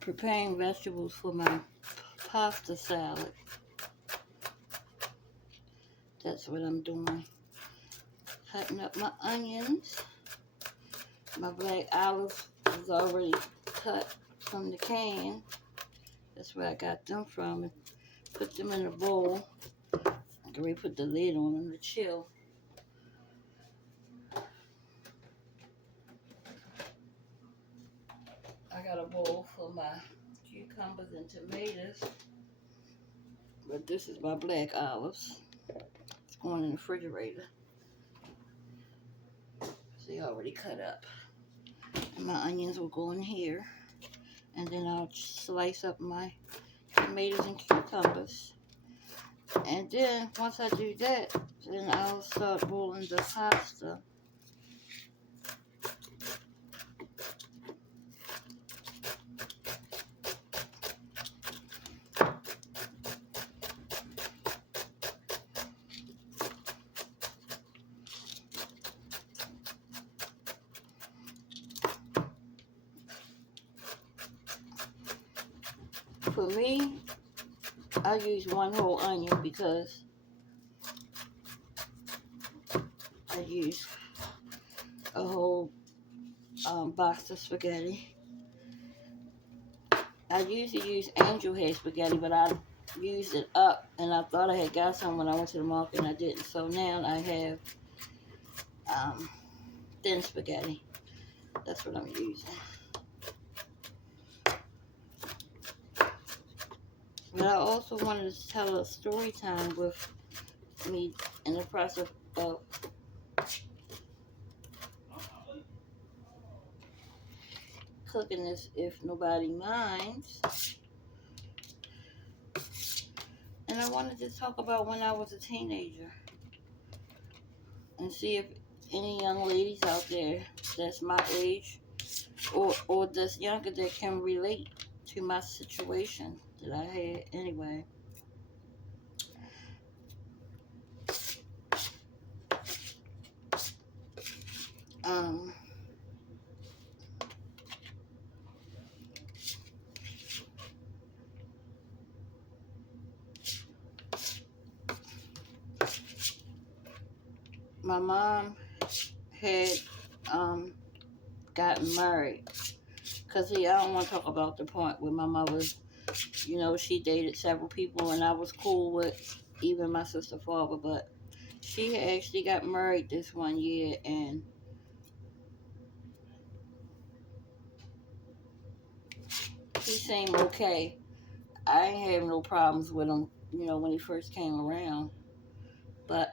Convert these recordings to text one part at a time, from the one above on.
Preparing vegetables for my pasta salad. That's what I'm doing. Cutting up my onions. My black olives is already cut from the can. That's where I got them from. Put them in a bowl. I'm going to put the lid on them to chill. I got a bowl for my cucumbers and tomatoes. But this is my black olives. It's going in the refrigerator. See, already cut up. And my onions will go in here. And then I'll slice up my tomatoes and cucumbers. And then once I do that, then I'll start boiling the pasta. For me, I use one whole onion because I use a whole box of spaghetti. I usually use angel hair spaghetti, but I used it up and I thought I had got some when I went to the market and I didn't. So now I have thin spaghetti. That's what I'm using. But I also wanted to tell a story time with me in the process of cooking this, if nobody minds. And I wanted to talk about when I was a teenager and see if any young ladies out there that's my age or that's younger that can relate to my situation that I had anyway. Um, my mom had gotten married. Because, see, I don't want to talk about the point where my mother, you know, she dated several people and I was cool with even my sister's father, but she had actually got married this one year and he seemed okay. I ain't have no problems with him, you know, when he first came around. But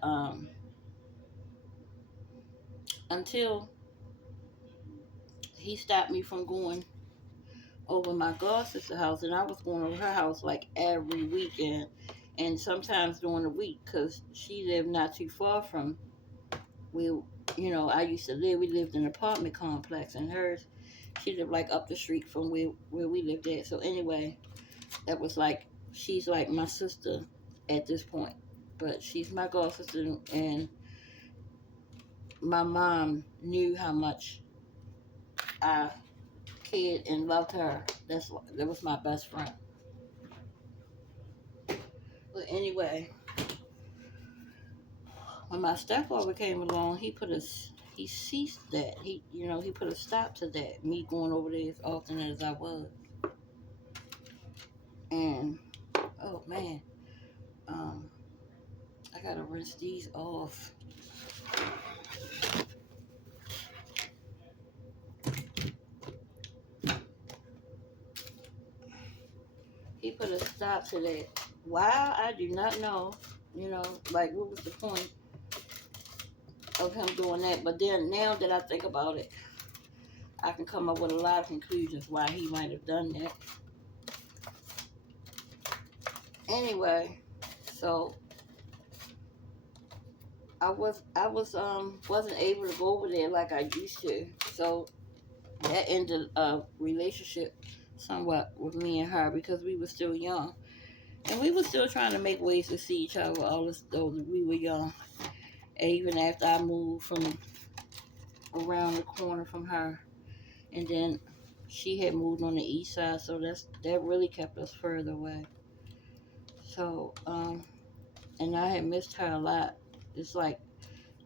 until he stopped me from going over my god sister's house, and I was going over her house like every weekend, and sometimes during the week, because she lived not too far from where I used to live. We lived in an apartment complex, and hers, she lived like up the street from where we lived at. So anyway, that was like, she's like my sister at this point, but she's my god sister, and my mom knew how much I cared and loved her. That was my best friend. But anyway, when my stepfather came along, he ceased that. He put a stop to that. Me going over there as often as I was. And oh man, um, I gotta rinse these off. He put a stop to that. Why, I do not know. Like, what was the point of him doing that? But then now that I think about it, I can come up with a lot of conclusions why he might have done that. Anyway, so wasn't able to go over there like I used to. So that ended a relationship somewhat with me and her, because we were still young. And we were still trying to make ways to see each other, all this though we were young. And even after I moved from around the corner from her, and then she had moved on the east side, so that really kept us further away. So, and I had missed her a lot. It's like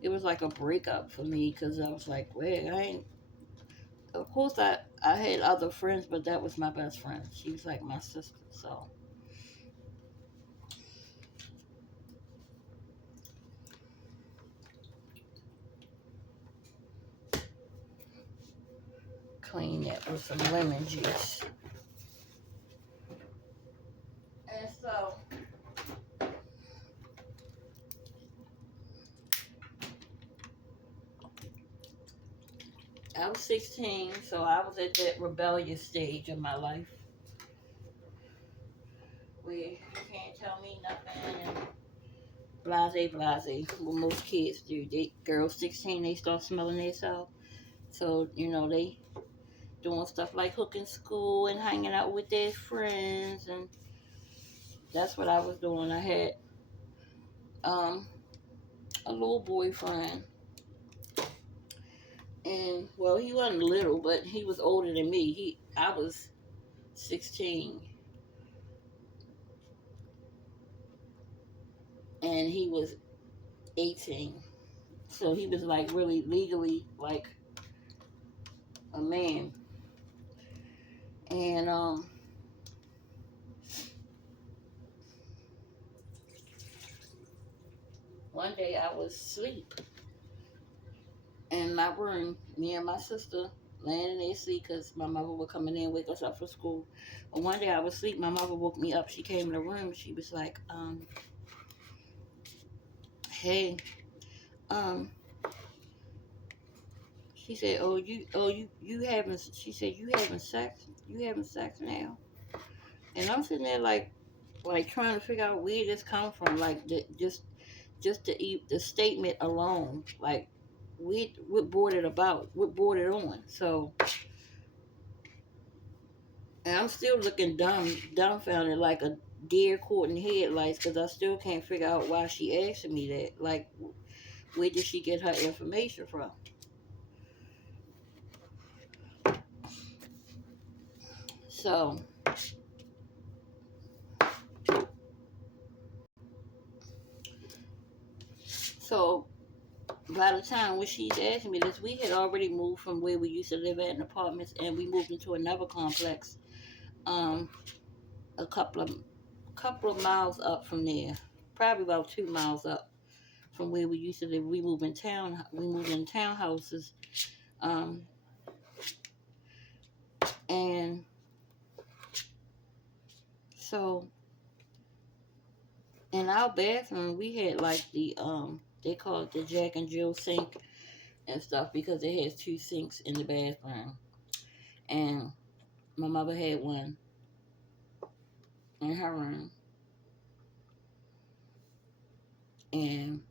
it was like a breakup for me, because I was like, wait, I ain't. Of course, I had other friends, but that was my best friend. She was like my sister. So, clean that with some lemon juice. And so, I was 16, so I was at that rebellious stage of my life where you can't tell me nothing and blase, what most kids do. Girls 16, they start smelling themselves. So, they doing stuff like hooking school and hanging out with their friends, and that's what I was doing. I had a little boyfriend, and well, he wasn't little, but he was older than me. I was 16, and he was 18. So he was like really legally like a man. And one day I was asleep in my room, me and my sister laying in there asleep, because my mother would come in there and wake us up for school. But one day I was asleep, my mother woke me up. She came in the room. She was like, hey, um, she said, you having, she said, you having sex now? And I'm sitting there like trying to figure out where this come from, like just the statement alone, like what brought it about, what brought it on. So, and I'm still looking dumbfounded like a deer caught in headlights, because I still can't figure out why she asking me that. Like, where did she get her information from? So, so by the time when she's asking me this, we had already moved from where we used to live at in apartments, and we moved into another complex, um, a couple of miles up from there, probably about 2 miles up from where we used to live. We moved in townhouses, um, and so in our bathroom we had like they call it the Jack and Jill sink, and stuff because it has two sinks in the bathroom. And my mother had one in her room. And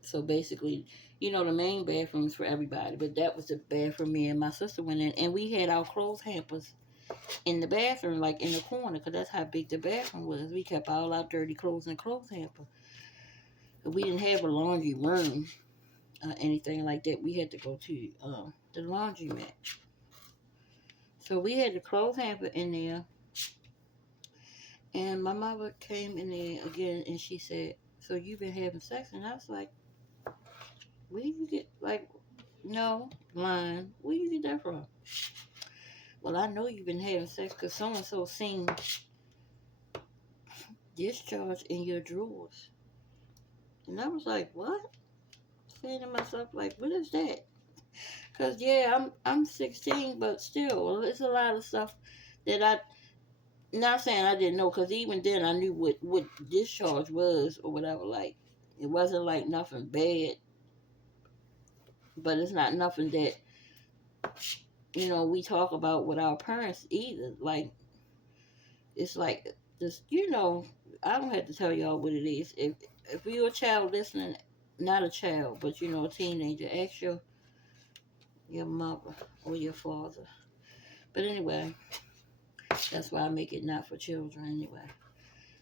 so basically, the main bathroom's for everybody, but that was the bathroom me and my sister went in. And we had our clothes hampers in the bathroom, like in the corner, because that's how big the bathroom was. We kept all our dirty clothes in the clothes hamper. We didn't have a laundry room, anything like that. We had to go to the laundromat. So we had the clothes hamper in there, and my mother came in there again, and she said, "So you've been having sex?" And I was like, "Where you get like, no, lying? Where you get that from?" "Well, I know you've been having sex because so and so seen discharge in your drawers." And I was like, "What?" Saying to myself, like, "What is that?" Cause yeah, I'm 16, but still, it's a lot of stuff that I not saying I didn't know. Cause even then, I knew what discharge was or whatever. Like, it wasn't like nothing bad, but it's not nothing that we talk about with our parents either. Like, it's like this. I don't have to tell y'all what it is. If you're a child listening, not a child, but a teenager, ask your mother or your father. But anyway, that's why I make it not for children anyway.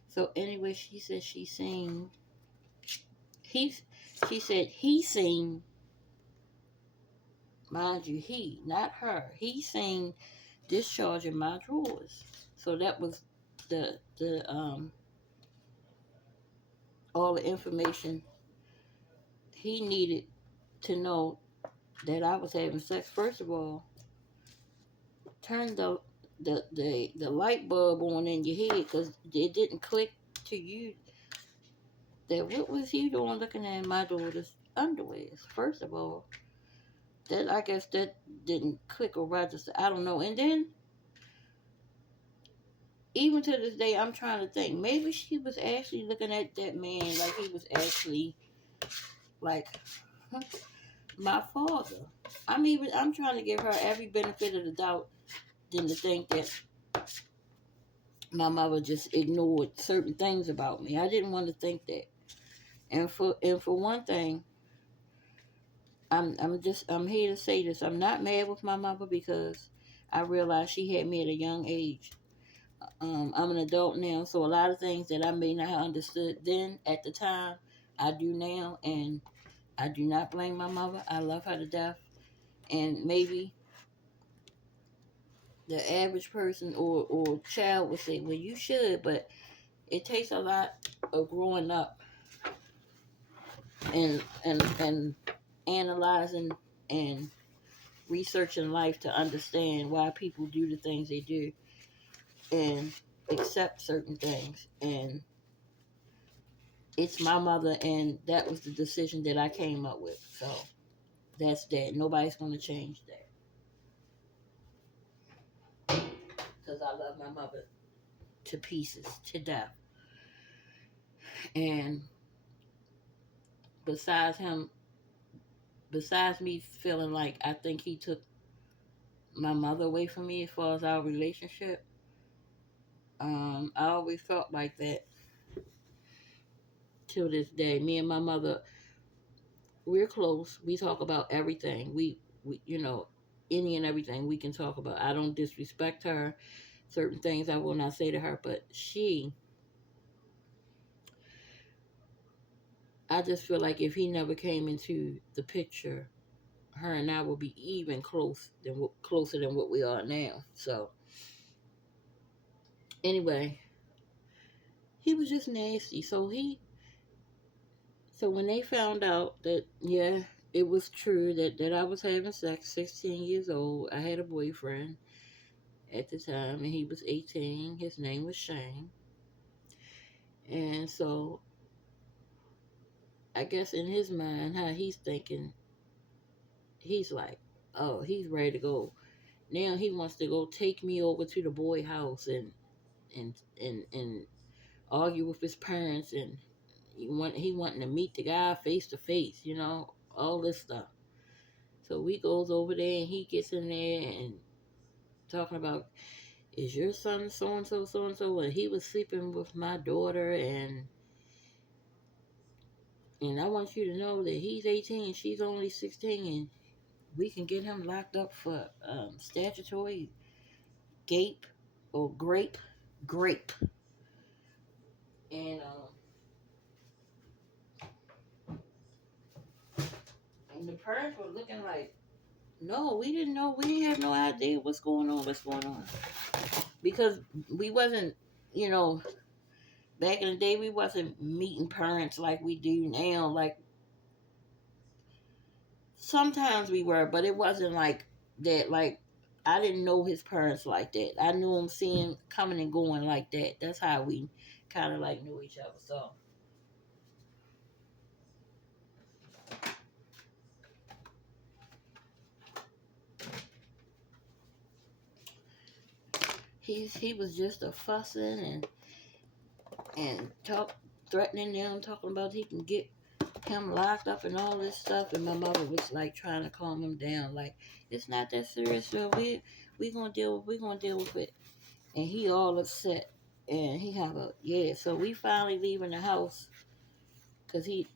So anyway, she said he she said he seen, mind you, he, not her. He seen discharge in my drawers. So that was the all the information he needed to know that I was having sex. First of all, turn the light bulb on in your head, because it didn't click to you that what was he doing looking at my daughter's underwears. First of all, that I guess that didn't click or register. I don't know. And then even to this day, I'm trying to think. Maybe she was actually looking at that man like he was actually like my father. I'm trying to give her every benefit of the doubt than to think that my mother just ignored certain things about me. I didn't want to think that. And for one thing, I'm here to say this. I'm not mad with my mother because I realized she had me at a young age. I'm an adult now, so a lot of things that I may not have understood then at the time, I do now, and I do not blame my mother. I love her to death, and maybe the average person or child would say, "Well, you should," but it takes a lot of growing up and analyzing and researching life to understand why people do the things they do and accept certain things. And it's my mother, and that was the decision that I came up with. So that's that. Nobody's going to change that because I love my mother to pieces, to death. And besides him, besides me feeling like I think he took my mother away from me as far as our relationship, I always felt like that till this day. Me and my mother, we're close. We talk about everything. We any and everything we can talk about. I don't disrespect her. Certain things I will not say to her, but I just feel like if he never came into the picture, her and I would be even closer than what we are now. So anyway, he was just nasty. So when they found out that, yeah, it was true that I was having sex, 16 years old, I had a boyfriend at the time, and he was 18. His name was Shane. And so I guess in his mind, how he's thinking, he's like, oh, he's ready to go. Now he wants to go take me over to the boy house and argue with his parents, and he wanting to meet the guy face to face, all this stuff. So we goes over there and he gets in there and talking about, is your son so and so, so and so? And he was sleeping with my daughter, and I want you to know that he's 18, she's only 16, and we can get him locked up for statutory gape or grape. And the parents were looking like, no, we didn't know, we didn't have no idea what's going on, because we wasn't, you know, back in the day we wasn't meeting parents like we do now. Like sometimes we were, but it wasn't like that. Like I didn't know his parents like that. I knew him seeing coming and going like that. That's how we kind of like knew each other. So he was just a fussing and threatening them, talking about he can get him locked up and all this stuff. And my mother was like trying to calm him down, like it's not that serious. So we gonna deal with it. And he all upset, and he have a yeah. So we finally leaving the house because he,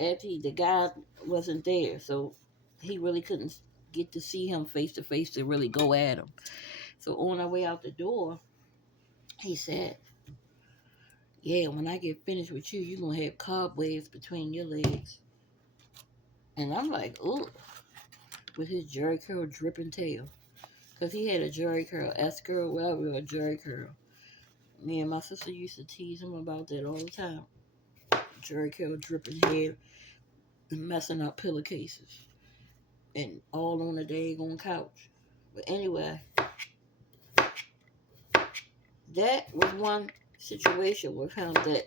after the guy wasn't there, so he really couldn't get to see him face to face to really go at him. So on our way out the door, he said, "Yeah, when I get finished with you, you're gonna have cobwebs between your legs." And I'm like, "Ooh," with his jerry curl dripping tail, because he had a jerry curl, S curl, whatever, a jerry curl. Me and my sister used to tease him about that all the time. Jerry curl dripping hair and messing up pillowcases, and all on the daggone couch. But anyway, that was one situation with him that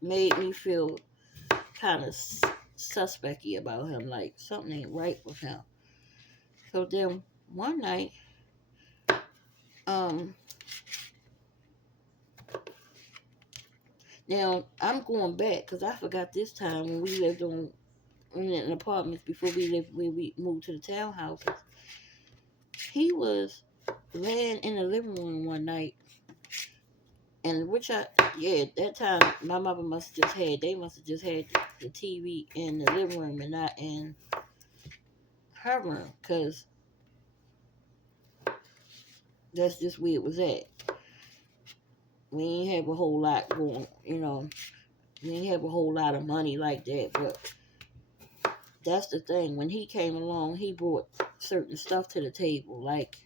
made me feel kind of suspecty about him, like something ain't right with him. So then one night, um, now I'm going back because I forgot this time when we lived in apartments before we moved to the townhouses. He was laying in the living room one night, and that time my mother they must have just had the TV in the living room and not in her room, because that's just where it was at. We ain't have a whole lot going, we ain't have a whole lot of money like that, but that's the thing. When he came along, he brought certain stuff to the table, like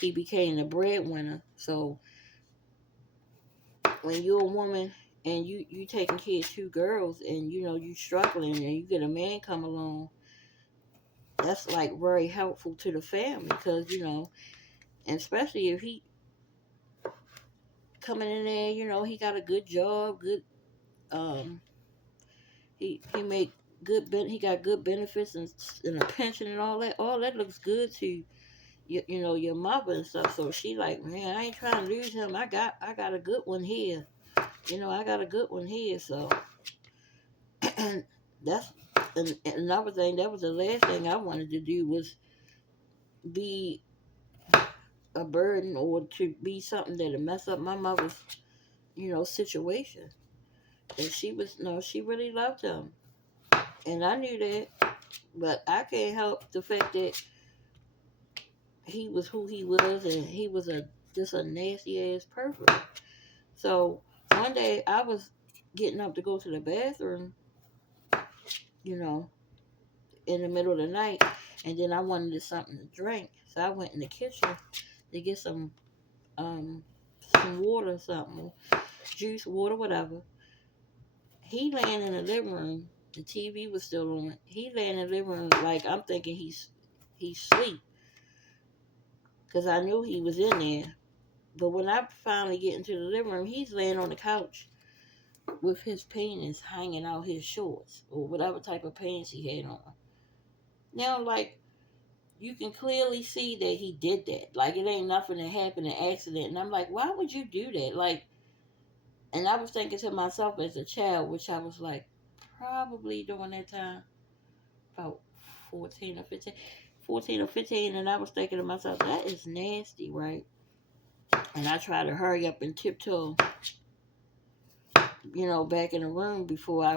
he became the breadwinner. So when you're a woman and you taking care of two girls, and you struggling, and you get a man come along, that's like very helpful to the family, because and especially if he coming in there, he got a good job, good um he make he got good benefits, and a pension and all that looks good to your mother and stuff. So she like, man, I ain't trying to lose him. I got a good one here. I got a good one here. So and that's and another thing. That was the last thing I wanted to do, was be a burden or to be something that'll mess up my mother's situation. And she was no, she really loved him, and I knew that. But I can't help the fact that he was who he was, and he was just a nasty ass pervert. So one day I was getting up to go to the bathroom, you know, in the middle of the night, and then I wanted something to drink. So I went in the kitchen to get um some water, something, juice, water, whatever. He laying in the living room. The TV was still on. He laying in the living room like I'm thinking he's asleep, because I knew he was in there. But when I finally get into the living room, he's laying on the couch with his penis hanging out his shorts, or whatever type of pants he had on. Now, like, you can clearly see that he did that. Like, it ain't nothing that happened, an accident. And I'm like, why would you do that? Like, and I was thinking to myself as a child, which I was like, probably during that time, about 14 or 15. 14 or 15, and I was thinking to myself, that is nasty, right? And I tried to hurry up and tiptoe, back in the room before I